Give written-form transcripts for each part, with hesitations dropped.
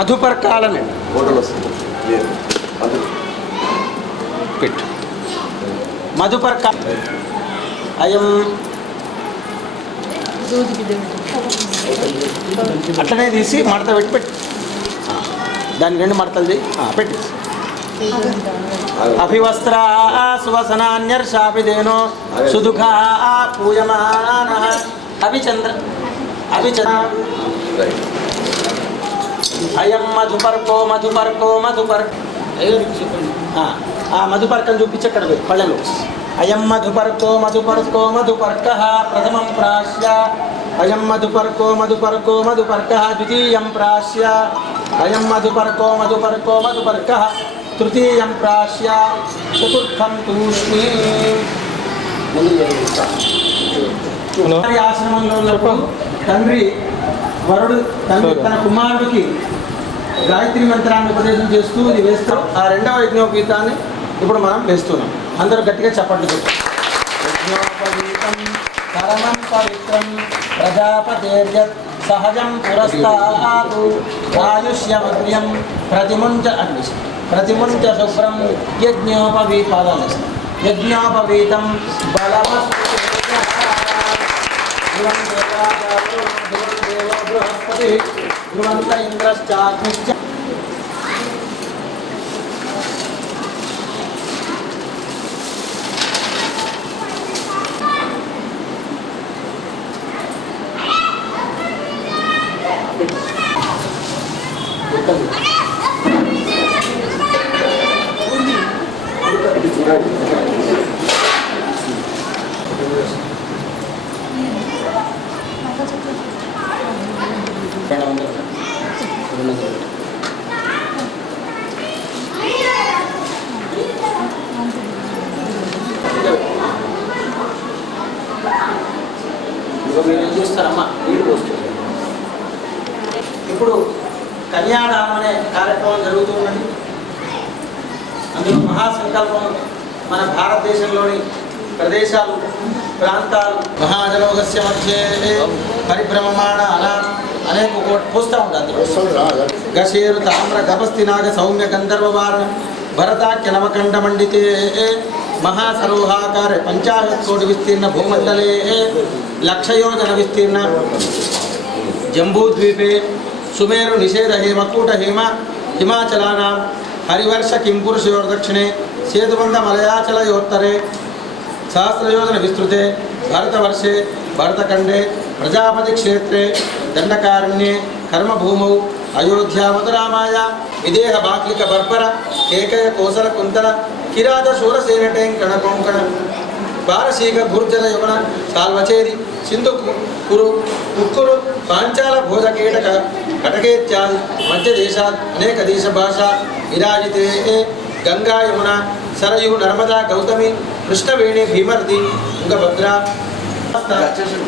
మధుపర్కాలని పెట్టు. మధుపర్క అయం అట్లనే తీసి మడత పెట్టి పెట్టు. దాని రెండు మడతలు చేయి పెట్టి. అభివస్త్ర సువసనాన్యర్షాభిదేనో సుదుఖా పూయమాన అభిచంద్ర అయం మధుపర్కో మధుపర్కం చూపించి అక్కడ పళ్ళలో. అయం మధుపర్కో ప్రథమం ప్రాశ్య. అయం మధుపర్కో ద్వితీయం ప్రాశ్య. అయం మధుపర్కో తృతీయం ప్రాశ్య. చతుర్థం తూష్ణీ. ఆశ్రమంలో ఉన్నప్పుడు వరుడు తన కుమారుడికి గాయత్రి మంత్రాన్ని ఉపదేశం చేస్తూ ఇది వేస్తాం. ఆ రెండవ యజ్ఞోపవీతాన్ని ఇప్పుడు మనం వేస్తున్నాం. అందరూ గట్టిగా చెప్పండి. యజ్ఞోపవీతం పరమం పవిత్రం ప్రజాపతేర్యత్ సహజం పురస్తాతు ఆయుష్యమగ్ర్యం ప్రతిముంచ శుభ్రం యజ్ఞోపవీతం బలమస్తు. బృహస్పతి ధ్రువంత ఇంద్రశ్చాగ్నిశ్చ. మీరేం చేస్తారమ్మా? నీళ్ళు పోస్తుంది. ఇప్పుడు కన్యాదానం అనే కార్యక్రమం జరుగుతున్నది. అందులో మహాసంకల్పం మన భారతదేశంలోని ప్రదేశాలు ప్రాంతాలు మహాజలోగస్య మధ్యే పరిభ్రమమాణ అనేక పోస్తూ ఉంటుంది. గశేరు తామ్ర గపస్తి నాగ సౌమ్య గంధర్వవార భరతాఖ్య నవకంఠ మండితే మహాసరోహాకార 50 కోటి విస్తీర్ణ భూమండలే లక్షయోజన విస్తీర్ణ జంబూద్వీపే సుమేరు నిషేధ హేమకూట హిమాచలానాం హరివర్ష కింపురుషయోర్దక్షిణే సేతుబంధ మలయాచలయోత్తరే సహస్రయోజన విస్తృతే భరతవర్షే భరతఖండే ప్రజాపతి క్షేత్రే దండకారణ్యే కర్మభూమౌ అయోధ్యా మధురామాయ విదేహ బాక్లిక బర్బర కేకయ కోసల కుంతల కిరాత శూరసేనటేంకణ కొంకణ పారశీక గుర్జన యువన సాల్వచేది సింధు కురు ఉక్కురు పాంచాల భోజ కీటక కటకేత్యాది మధ్య దేశాత్ అనేక దేశ భాష విరాజితే గంగా యమున సరయు నర్మదా గౌతమి కృష్ణవేణి భీమర్ది తుంగభద్ర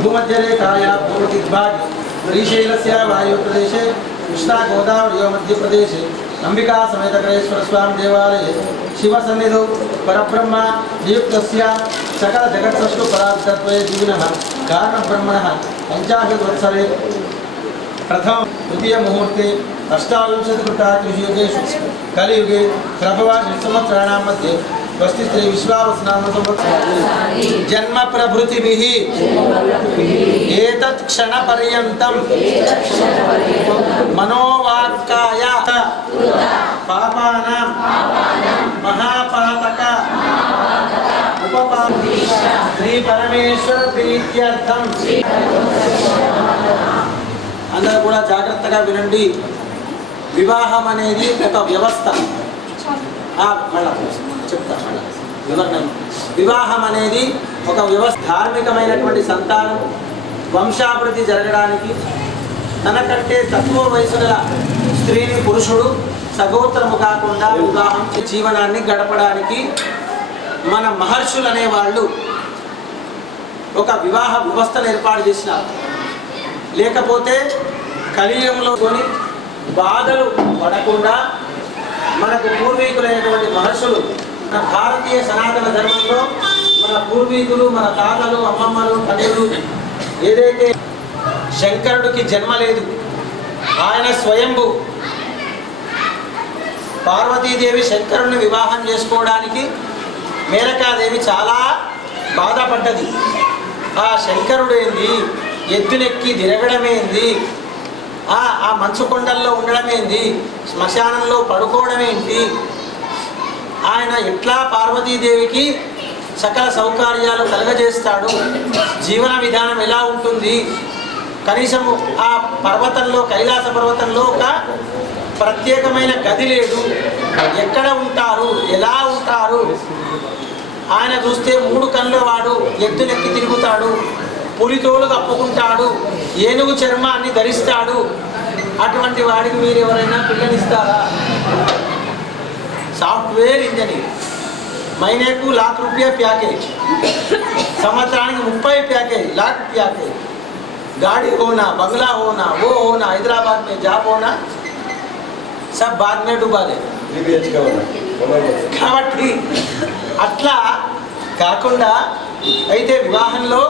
భూమధ్యరేఖాయ పూర్వదిగ్భాగ్ శ్రీశైలస్య వాయుప్రదేశే కృష్ణా గోదావరి మధ్యప్రదేశే అంబికా సమేత గ్రహేశ్వర స్వామి దేవాలయే శివసన్నిధౌ పరబ్రహ్మ నియుక్తస్య సకల జగత్సృష్టు పరార్థత్వే జీవినః కారణబ్రహ్మణః 50 వత్సరే ప్రథమ తృతీయ ముహూర్తే 28 కలియుగే ప్రభవా సంవత్సరాణాం మధ్యే స్వస్తి శ్రీ విశ్వావసనామ సంవత్సరాణి జన్మ ప్రభృతిభిః ఏతత్ క్షణ పర్యంతం మనోవాక్కాయ పాపానాం మహాపాతక ఉపపాతి శ్రీ పరమేశ్వర ప్రీత్యర్థం. అందరూ కూడా జాగ్రత్తగా వినండి. వివాహం అనేది ఒక వ్యవస్థ. వివాహం అనేది ఒక వ్యవస్థ. ధార్మికమైనటువంటి సంతానం వంశాభివృద్ధి జరగడానికి తనకంటే తక్కువ వయసు గల స్త్రీని పురుషుడు సగోత్రము కాకుండా వివాహం జీవనాన్ని గడపడానికి మన మహర్షులు అనేవాళ్ళు ఒక వివాహ వ్యవస్థను ఏర్పాటు చేసినారు. లేకపోతే కలియుగంలో కొని బాధలు పడకుండా మనకు పూర్వీకులైనటువంటి మహర్షులు మన భారతీయ సనాతన ధర్మంలో మన పూర్వీకులు మన తాతలు అమ్మమ్మలు తండ్రులు ఏదైతే శంకరుడికి జన్మ లేదు, ఆయన స్వయంభు పార్వతీదేవి శంకరుణ్ణి వివాహం చేసుకోవడానికి మేనకాదేవి చాలా బాధపడ్డది. ఆ శంకరుడేంది, ఎద్దునెక్కి తిరగడమేంది, ఆ మంచు కొండల్లో ఉండడమేంది, శ్మశానంలో పడుకోవడమేంటి, ఆయన ఎట్లా పార్వతీదేవికి సకల సౌకర్యాలు కలగజేస్తాడు, జీవన విధానం ఎలా ఉంటుంది, కనీసం ఆ పర్వతంలో కైలాస పర్వతంలో ఒక ప్రత్యేకమైన గది లేదు, ఎక్కడ ఉంటారు, ఎలా ఉంటారు, ఆయన చూస్తే 3 కళ్ళ వాడు, ఎద్దునెక్కి తిరుగుతాడు, పులితోలు కప్పుకుంటాడు, ఏనుగు చర్మాన్ని ధరిస్తాడు, అటువంటి వాడికి మీరు ఎవరైనా పిల్లనిస్తారా? సాఫ్ట్వేర్ ఇంజనీర్, మహిళకు ₹1,00,000 ప్యాకేజ్, సంవత్సరానికి 30 ప్యాకేజ్, लाख ప్యాకేజ్, गाड़ी होना, बंगला होना, वो होना, हैदराबाद में जॉब होना, सब बाद में डुबा दे. కాబట్టి అట్లా కాకుండా అయితే వివాహంలో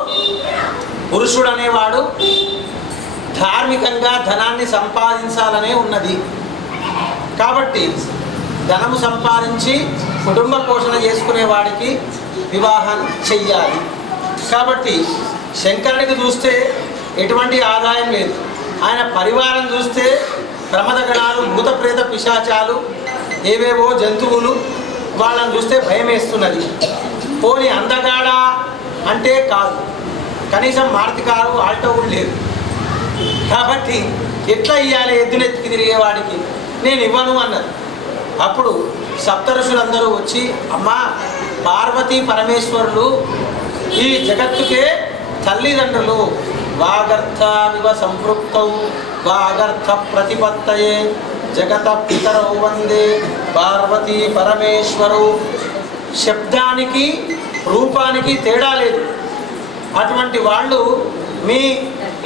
పురుషుడు అనేవాడు ధార్మికంగా ధనాన్ని సంపాదించాలనే ఉన్నది. కాబట్టి ధనము సంపాదించి కుటుంబ పోషణ చేసుకునే వాడికి వివాహం చెయ్యాలి. కాబట్టి శంకరుడికి చూస్తే ఎటువంటి ఆదాయం లేదు. ఆయన పరివారం చూస్తే ప్రమదగణాలు, భూత ప్రేత పిశాచాలు, ఏవేవో జంతువులు, వాళ్ళని చూస్తే భయం వేస్తున్నది. పోని అందగాడ అంటే కాదు, కనీసం మారుతి కారు, ఆల్టో కూడా లేదు. కాబట్టి ఎట్లా ఇవ్వాలి ఎద్దునెత్తికి తిరిగేవాడికి? నేను ఇవ్వను అన్నది. అప్పుడు సప్తఋషులందరూ వచ్చి, అమ్మా పార్వతీ పరమేశ్వరులు ఈ జగత్తుకే తల్లిదండ్రులు, వాగర్థావివ సంపృక్తౌ వాగర్థ ప్రతిపత్తయే జగత పితరౌ వందే పార్వతీ పరమేశ్వరు. శబ్దానికి రూపానికి తేడా లేదు. అటువంటి వాళ్ళు మీ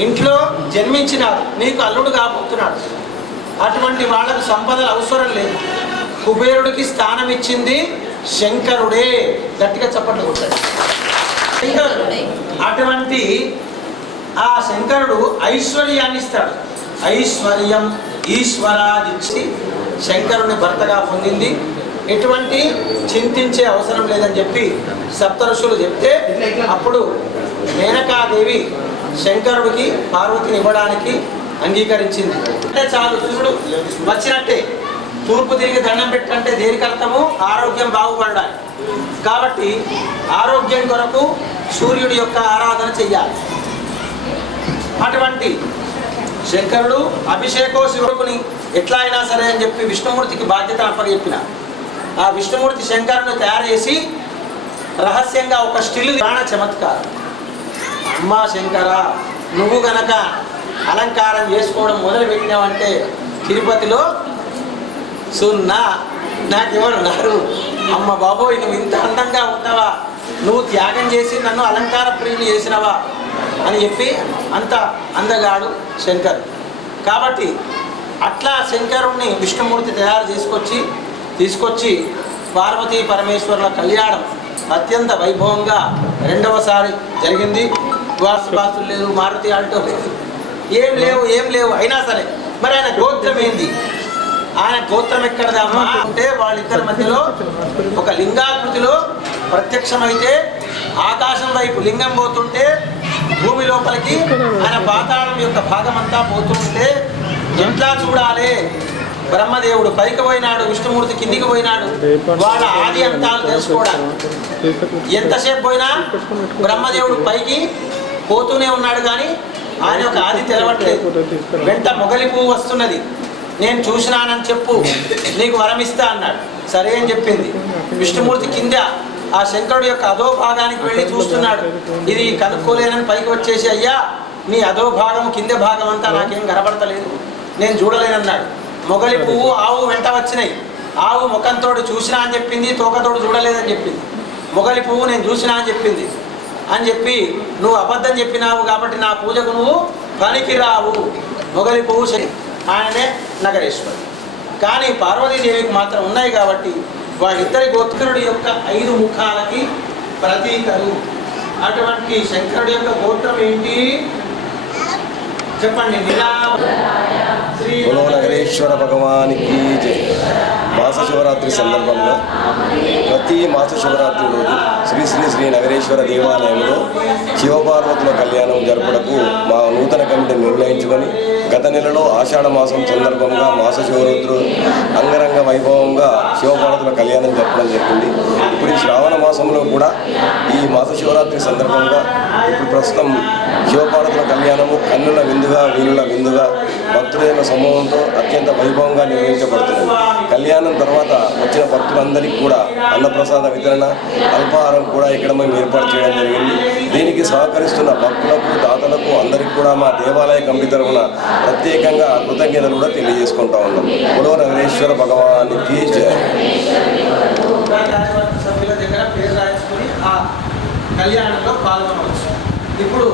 ఇంట్లో జన్మించినారు, నీకు అల్లుడు కాబోతున్నాడు. అటువంటి వాళ్ళకు సంపదలు అవసరం లేదు. కుబేరుడికి స్థానం ఇచ్చింది శంకరుడే. గట్టిగా చప్పట్లు కొట్టాడు శంకరుడు. అటువంటి ఆ శంకరుడు ఐశ్వర్యాన్ని ఇస్తాడు. ఐశ్వర్యం ఈశ్వరాదిచ్చి శంకరుని భర్తగా పొందింది. ఎటువంటి చింతించే అవసరం లేదని చెప్పి సప్తఋషులు చెప్తే అప్పుడు మేనకాదేవి శంకరుడికి పార్వతిని ఇవ్వడానికి అంగీకరించింది. అంటే చాలు, చూడు వచ్చినట్టే. తూర్పు తిరిగి దండం పెట్టంటే దేనికి అర్థము? ఆరోగ్యం బాగుపడడానికి. కాబట్టి ఆరోగ్యం కొరకు సూర్యుడి యొక్క ఆరాధన చెయ్యాలి. అటువంటి శంకరుడు అభిషేకో శివుడిని ఎట్లా అయినా సరే అని చెప్పి విష్ణుమూర్తికి బాధ్యత అప్పచెప్పిన. ఆ విష్ణుమూర్తి శంకరుని తయారు చేసి రహస్యంగా ఒక స్టిల్ ప్రాణ చమత్కారం. అమ్మా శంకర, నువ్వు గనక అలంకారం చేసుకోవడం మొదలు పెట్టినావంటే తిరుపతిలో సున్నా నాకెవరు నారు. అమ్మ బాబోయ్, నువ్వు ఇంత అందంగా ఉంటావా, నువ్వు త్యాగం చేసి నన్ను అలంకార ప్రియులు చేసినవా అని చెప్పి అంత అందగాడు శంకర్. కాబట్టి అట్లా శంకరుణ్ణి విష్ణుమూర్తి తయారు తీసుకొచ్చి పార్వతీ పరమేశ్వరుల కళ్యాణం అత్యంత వైభవంగా రెండవసారి జరిగింది. వాసులు లేదు, మారుతి ఆల్టో లేదు, ఏం లేవు. అయినా సరే మరి ఆయన గోత్రం ఏంది? ఆయన గోత్రం ఎక్కడదమ్మా అంటే వాళ్ళిద్దరి మధ్యలో ఒక లింగాకృతిలో ప్రత్యక్షమైతే ఆకాశం వైపు లింగం పోతుంటే భూమి లోపలికి ఆయన పాతాళం యొక్క భాగం అంతా పోతుంటే ఎట్లా చూడాలి? బ్రహ్మదేవుడు పైకి పోయినాడు, విష్ణుమూర్తి కిందికి పోయినాడు. వాళ్ళ ఆది అంతాలు తెలుసుకోవడానికి ఎంతసేపు పోయినా బ్రహ్మదేవుడు పైకి పోతూనే ఉన్నాడు, కానీ ఆయన యొక్క ఆది తెలవట్లేదు. వెంట మొగలి పువ్వు వస్తున్నది, నేను చూసినానని చెప్పు, నీకు వరమిస్తా అన్నాడు. సరే అని చెప్పింది. విష్ణుమూర్తి కింద ఆ శంకరుడు యొక్క అధో భాగానికి వెళ్ళి చూస్తున్నాడు. ఇది కనుక్కోలేనని పైకి వచ్చేసి, అయ్యా నీ అధో భాగం కింద భాగం అంతా నాకేం కనబడతలేదు, నేను చూడలేనన్నాడు. మొగలి పువ్వు ఆవు వెంట వచ్చినాయి. ఆవు ముఖంతో చూసినా అని చెప్పింది, తోకతోడు చూడలేదని చెప్పింది. మొగలి పువ్వు నేను చూసినా అని చెప్పింది. అని చెప్పి నువ్వు అబద్ధం చెప్పినావు కాబట్టి నా పూజకు నువ్వు పనికి రావు. మొగలి పువ్వు ఆయననే నగరేశ్వరుడు. కానీ పార్వతీదేవికి మాత్రం ఉన్నాయి కాబట్టి వాళ్ళిద్దరి గోత్రుడి యొక్క 5 ముఖాలకి ప్రతీకలు. అటువంటి శంకరుడి యొక్క గోత్రం ఏంటి చెప్పండి? బోలో నగరేశ్వర భగవానికి జై. మాస శివరాత్రి సందర్భంగా ప్రతి మాస శివరాత్రి రోజు శ్రీ శ్రీ శ్రీ నగరేశ్వర దేవాలయంలో శివపార్వతుల కళ్యాణం జరుపుటకు మా నూతన కమిటీ నిర్ణయించుకొని గత నెలలో ఆషాఢ మాసం సందర్భంగా మాస శివరాత్రులు అంగరంగ వైభవంగా శివపార్వతుల కళ్యాణం జరపడం జరిగింది. ఇప్పుడు ఈ శ్రావణ మాసంలో కూడా ఈ మాస శివరాత్రి సందర్భంగా ఇప్పుడు ప్రస్తుతం శివపార్వతుల కళ్యాణము కన్నుల విందుగా వీరుల విందుగా భక్తులైన సమూహంతో అత్యంత వైభవంగా నిర్వహించబడుతుంది. కళ్యాణం తర్వాత వచ్చిన భక్తులందరికీ కూడా అన్నప్రసాద వితరణ, అల్పాహారం కూడా ఇక్కడ మేము ఏర్పాటు చేయడం జరిగింది. దీనికి సహకరిస్తున్న భక్తులకు, దాతలకు అందరికీ కూడా మా దేవాలయ కమిటీ తరఫున ప్రత్యేకంగా కృతజ్ఞతలు కూడా తెలియజేసుకుంటా ఉన్నాం. బోలో నగరేశ్వర భగవానికి జై. సభ్యుల దగ్గర పేరు రాయించుకొని ఆ కళ్యాణంలో పాల్గొనవచ్చు. ఇప్పుడు